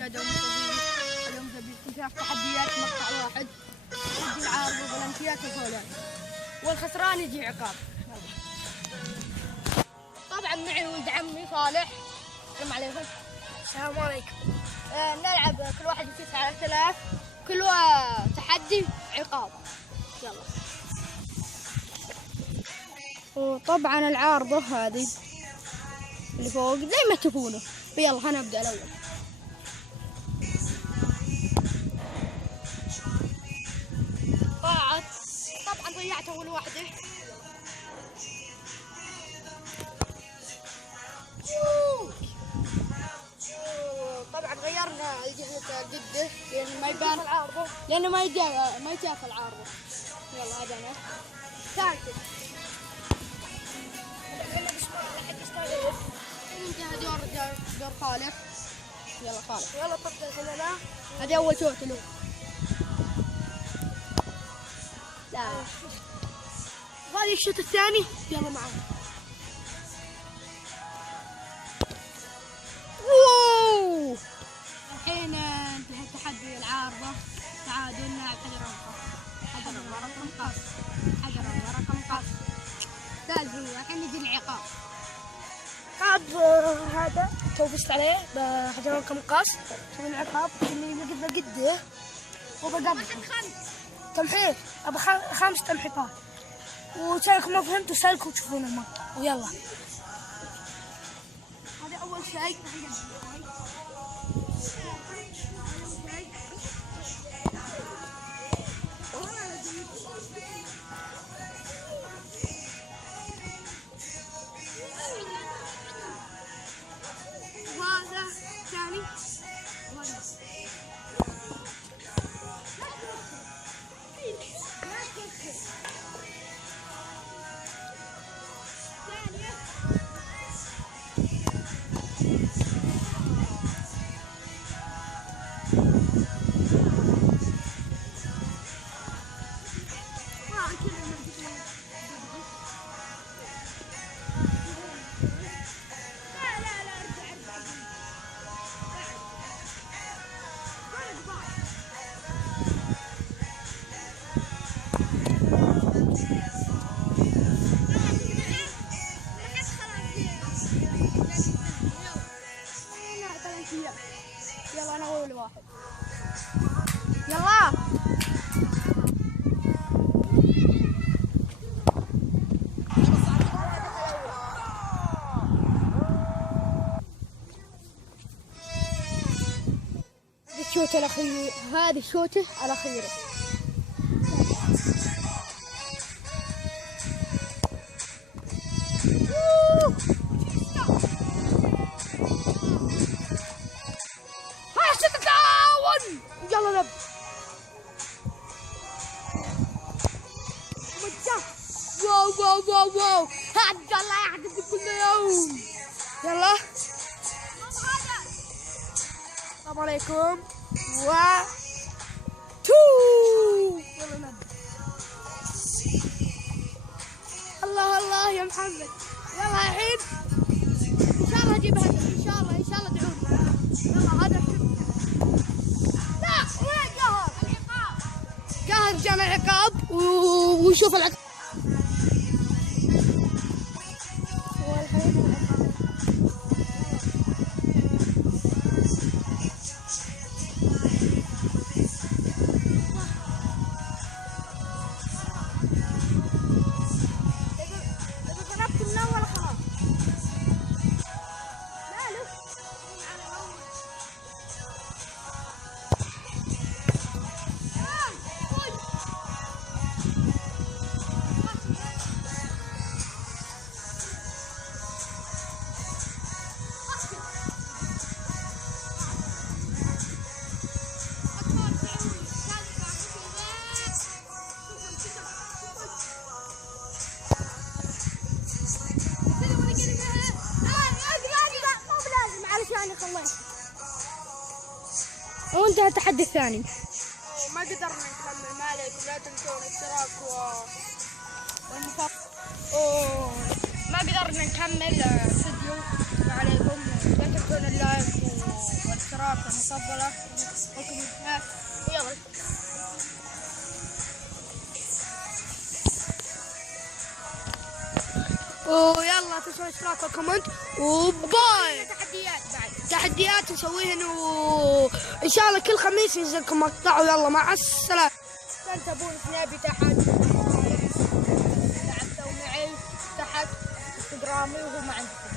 زيادة ومسابيق. اليوم بيكون فيها تحديات مقطع واحد، يجي العارض وبلنتيات وفولات، والخسران يجي عقاب. طبعا معي ولد عمي صالح. السلام عليكم. السلام عليكم. نلعب كل واحد يفوز على 3، كل تحدي عقاب. يلا. وطبعا العارضة هذه اللي فوق زي ما تشوفونه. يلا هنبدأ الأول. طلعت. طبعا ضيعت أول واحدة. طبعا غيرنا الجهة جده لأنه ما يبان العارضة، لأنه ما يجاف العارضة. يلا هذا أنا. ثالثة. دور خالد. يلا خالد. يلا تبدأ سنة. هذه أول شوط له. لا. هذا الشوط الثاني. يلا معانا. الحين انتهى تحدي العارضة. تعادل لاعب حجر ورقة مقص. حجر ورقة مقص. ثالث الحين يجي العقاب. هذا توفست عليه بحجر ورقة مقص. شوف العقاب اللي قد قده وبقدر تمحيط. ابى 5 تمحيطات، وسالكم ما فهمتوا سالكوا تشوفون المقطع. ويلا. هذا أول شيء. وهذا ثاني. يلا أنا أول واحد. يلا. الشوطة الأخيرة. هذه الشوطة الأخيرة. يلا نبدأ. واو واو واو واو. هذا الله يحدث كل يوم. يلا. السلام عليكم. يلا نبدأ. الله الله يا محمد. يلا الحين إن شاء الله أجيب هدف. إن شاء الله دعونا. يلا هدف. لا وين قهر العقاب. قهر جانا العقاب ونشوف العقاب. وانتهى التحدي الثاني. ما قدرنا نكمل. ما عليكم، لا تنسون الاشتراك ما قدرنا نكمل فيديو. ما عليكم، لا تنسون اللايك والاشتراك. الاشتراك المفضلة والكومنتات ويلا. ويلا تنسوا الاشتراك والكومنت وباي. تحديات بعد، تحديات نسويهن وان شاء الله كل خميس ينزلكم مقطع. ويلا مع السلامه. تنتبهون سنابي تحت، لعبتوا معي تحت انستغرامي وهو ما عندكم.